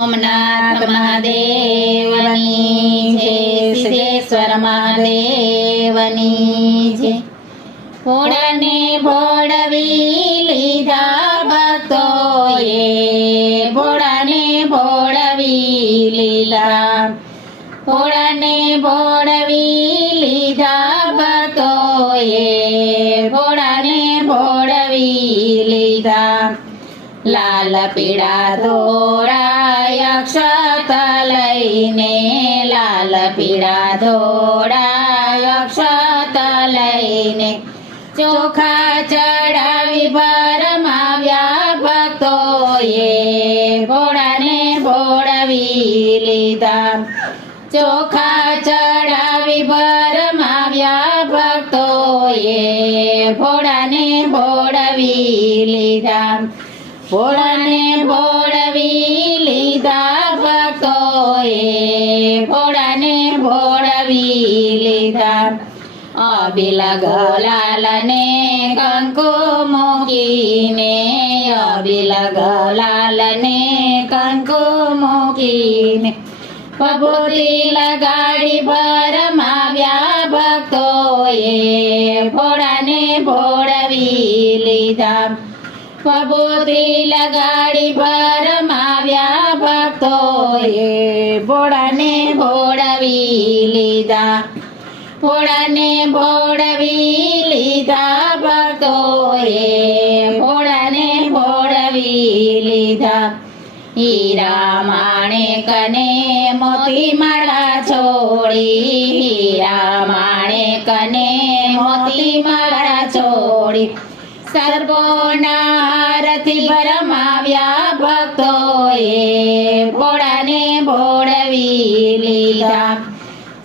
સોમનાથ મહાદેવની જય, સિદ્ધેશ્વર મહાદેવની જય। ભોળાને ભોળવી લીધા ભક્તોએ, ભોળાને ભોળવી લીધા, ભોળાને ભોળવી લીધા ભક્તોએ, ભોળાને ભોળવી લીધા। લાલ પીળા ધોળા અક્ષત લઈને, લાલ પીળા ધોળા અક્ષત લઈને, ચોખા ચડાવી ભરમાવ્યા ભક્તોએ, ભોળાને ભોળવી લીધા। ચોખા ચડાવી ભરમાવ્યા ભક્તોએ, ભોળાને ભોળવી લીધા। ભોળાને ભોળવી લીધા ભક્તોએ, ભોળાને ભોળવી લીધા। અબીલ ગુલાલને કંકુ મૂકીને, અબીલ ગુલાલને કંકુ મૂકીને, ભભૂતિ લગાડી ભરમાવ્યા ભક્તોએ, ભોળાને ભોળવી લીધા। ભભૂતિ લગાડી ભરમાવ્યા ભક્તોએ, ભોળાને ભોળવી લીધા। ભોળાને ભોળવી લીધા ભક્તોએ, ભોળાને ભોળવી લીધા। હીરા માણેકને મોતી માળા છોડી, હીરા માણેકને મોતી માળા છોડી, સર્પોના હારથી ભરમાવ્યા ભક્તોએ, ભોળાને ભોળવી લીધા।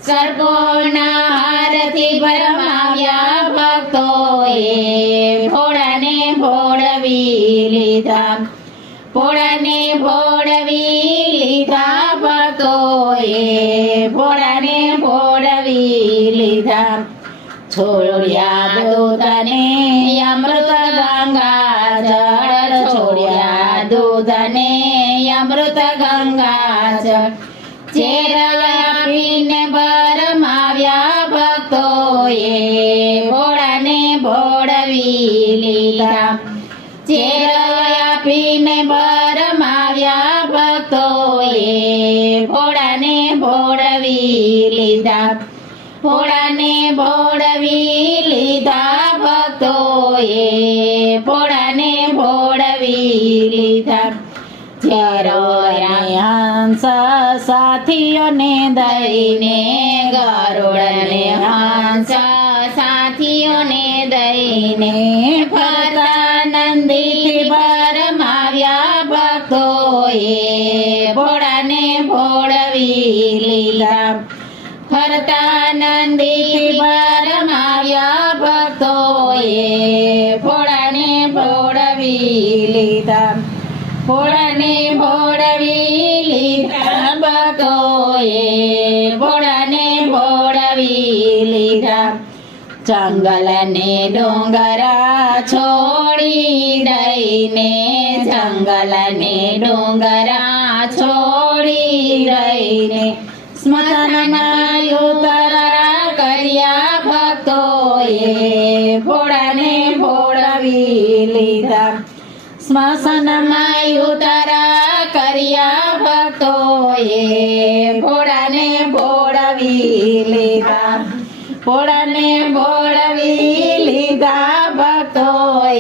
સર્પોના હારથી ભરમાવ્યા ભક્તોએ, ભોળાને ભોળવી લીધા। ભોળાને ભોળવી લીધા ભક્તોએ, ભોળાને ભોળવી લીધા। છોડ્યા દૂધને અમૃત ગંગા જળ, છોડ્યા દૂધને અમૃત ગંગા જળ, ઝેર આપીને ભરમાવ્યા ભક્તોએ, ભોળાને ભોળવી લીધા। ઝેર આપીને ભરમાવ્યા ભક્તોએ, ભોળાને ભોળવી લીધા। ભોળાને ભોળવી લીધા ભક્તોએ, ભોળાને ભોળવી લીધા। ગરુડને હંસ સાથીઓને દઈને, ગરુડને હંસ સાથીઓને દઈને, ફરતા નંદીથી ભરમાવ્યા ભક્તોએ, ભોળાને ભોળવી લીધા। ફરતા નંદીથી ભરમાવ્યા ભક્તોએ, ભોળાને ભોળવી લીધા। ભોળાને ભોળવી લીધા ભક્તોએ, ભોળાને ભોળવી લીધા। જંગલને ડુંગરા છોડી દઈને, જંગલને ડુંગરા છોડી દઈને, સ્મશાનમાં ઉતારા કર્યા ભક્તોએ, ભોળાને ભોળવી લીધા। સ્મશાનમાં ઉતારા કર્યા ભક્તોએ, ભોળાને ભોળવી લીધા। ભોળાને ભોળવી લીધા ભક્તોએ,